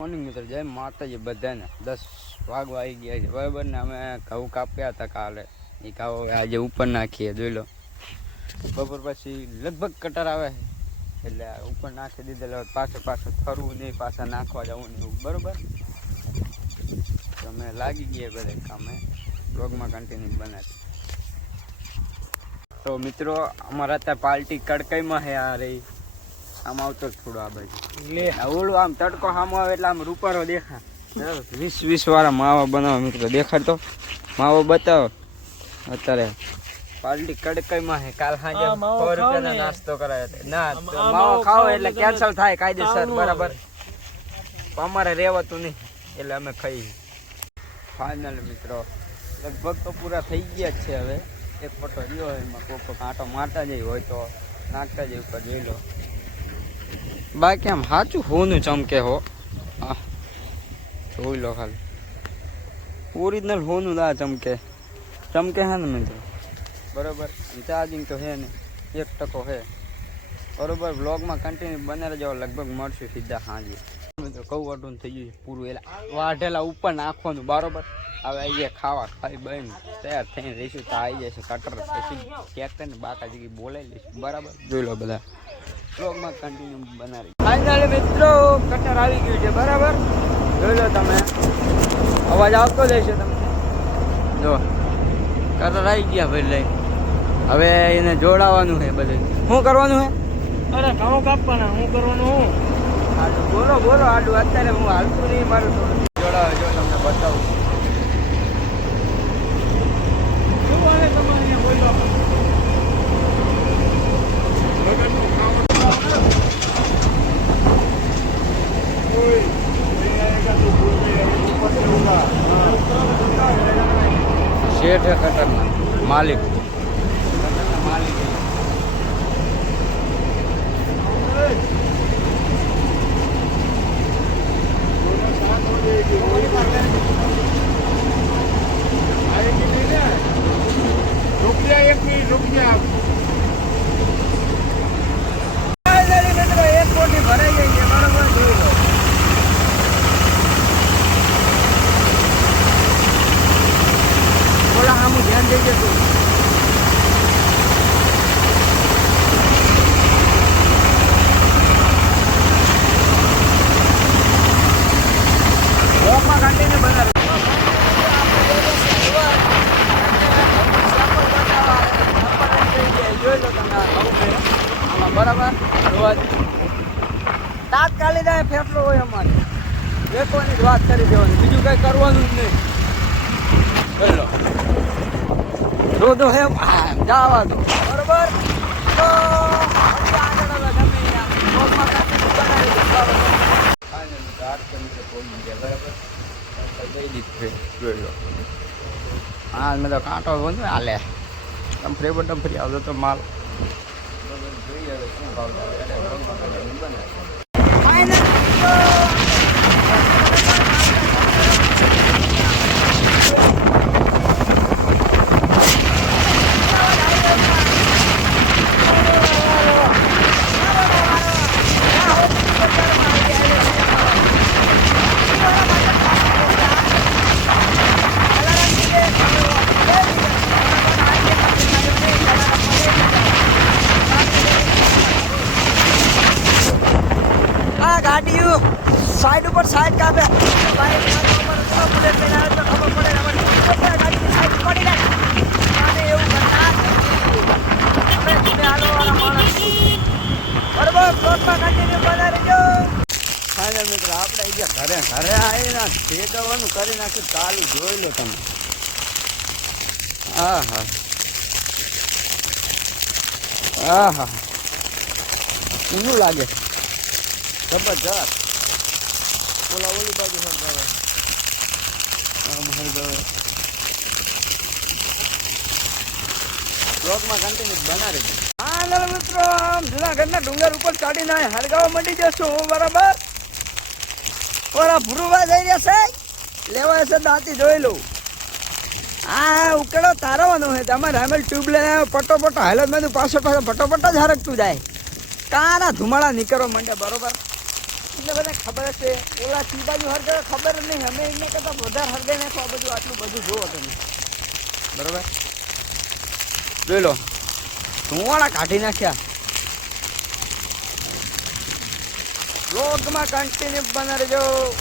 Morning મિત્ર, જય માતાજી બધાને. 10 વાગવા આવી ગયા છે બરાબર ને. અમે ઘઉં કાપ્યા હતા કાલે, એ ઘઉં આજે ઉપર નાખીએ. જોઈ લો, બપોર પછી લગભગ કટર આવે એટલે ઉપર નાખી દીધેલા. પાછળ ફરવું નહીં, પાછા નાખવા જવું નહીં બરાબર. તો અમે લાગી ગયા બધે કામે. બ્લોગમાં કન્ટિન્યુ બનાવી. તો મિત્રો, અમારા અત્યારે પાર્ટી કડકાઈમાં છે. આ રહી આમ આવતો થોડો આ બાજુ લે ઓલું આમ તડકો સામો આવે એટલે આમ રૂપારો દેખા. 20 વાળા માવા બનાવો મિત્રો. દેખાડતો માવો બતાવો. અત્યારે પાર્ટી કડકાઈમાં છે. કાલ સાંજે 100 રૂપિયાનો નાસ્તો કરાયો ના. માવો ખાવો એટલે કેન્સલ થાય કાયદેસર બરાબર. અમારે રહેવાતું નહીં એટલે અમે ખાઈ. ફાઇનલ મિત્રો લગભગ તો પૂરા થઈ ગયા જ છે. હવે એક ફોટો રહ્યો હોય એમાં કોકો કાંટો મારતા જઈ હોય તો નાખતા જઈ ઉપર. જોઈ લો, બાકી આમ સાચું હોનું ચમકે હો. જોઈ લો ખાલી ઓરિજિનલ હોનું ના ચમકે હે ને મિત્રો બરાબર. ચાર્જિંગ તો હે ને 1% હે બરાબર. બ્લોગમાં કન્ટિન્યુ બને રહેજો. લગભગ મળશું સીધા સાંજે મિત્રો. કઉ વાટું થઈ ગયું પૂરું. એટલે વાઢેલા ઉપર નાખવાનું બરાબર. હવે આવી જાય ખાવા. ખાઈ બન તૈયાર થઈને રહીશું તો આવી જશે કટર. પછી ક્યાંક ને બાકા જગ્યાએ બોલાવી લઈશું બરાબર. જોઈ લો બધા બ્લોગમાં કન્ટિન્યુ બનાવી. ફાઇનલી મિત્રો કટર આવી ગયું છે બરાબર. જોઈ લો તમે, અવાજ આવતો રહેશે તમને. જો કટર આવી ગયા ભાઈ લઈ. હવે એને જોડાવાનું છે બધે. શું કરવાનું છે? અરે ઘઉં કાપવાના. શું કરવાનું? આડું બોલો આડું. અત્યારે હું હાલતું નહીં. મારું થોડું જોડાવે જો તમને બતાવું. શું આવે તમારે બોલવા? શેઠ है कटरना मालिक. कटरना मालिक है. एक मिनट रुक जा. एक कोटी भराई गई है बराबर. જોઈ લો, બોલા આમ ધ્યાન દેજે તું. બ્લોગમાં કન્ટિન્યુ બનાવે. જોઈ લો તમે આમાં બરાબર. તાત્કાલિક ફેસલો હોય અમારે. વેચવાની જ વાત કરી દેવાની, બીજું કઈ કરવાનું જ નહીં. જોઈ લો રોદો હે જવા દો બરોબર. તો આગળ હવે ગમે બ્લોગમાં કન્ટિન્યુ બનાવી દો બરાબર. જોઈ લો, હા મેં તો કાંટો બંધ હાલે. ડમફરી આવતો તો માલ જોઈએ હવે શું ભાવ બને. ગાડીઓ સાઈડ ઉપર સાઈડ કાપે. બુલેટ લઈને આવે તો ખબર પડે. ગાડીની સાઈડ પડી જાય અને એવું આપણે હાલવાવાળા માણસ બરોબર. પ્લોટમાં કન્ટિન્યુ બનાવી રહેજો. ફાઇનલ મિત્રો આપણે અહીંયા ઘરે આવીને ભેગવવાનું કરી નાખ્યું ચાલુ. જોઈ લો તમે. હા ઊંધું લાગે જબરજસ્ત. ઓલા ઓલી બાજુ હરગાવે બ્લોગમાં કન્ટિન્યુ બનાવી દે. હા મિત્રો, જુનાગઢના ડુંગર ઉપર ચડીને હરગાવા મંડી જશું બરાબર. ઓરા ભૂરુવા જઈ જશે લેવા હશે દાંતી. જોઈ લો, આ ઉકેડો તારવાનો છે. તમારે રામેલ ટ્યુબ લઈને પટોપટો હાલત મેં પાછો ફટોફટ જ હરકતું જાય. કાના ધુમાડા નીકળવા માંડે બરોબર. એટલે બધા ખબર જ છે. ઓલા સી બાજુ હરગે ખબર જ નહીં. અમે એમને કરતા વધારે હરગે નાખો આ બધું. આટલું બધું જોવો તમે. બરોબર જોઈ લો ધુવાણા કાઢી નાખ્યા. વ્લોગમાં કન્ટિન્યુ બના રહેજો.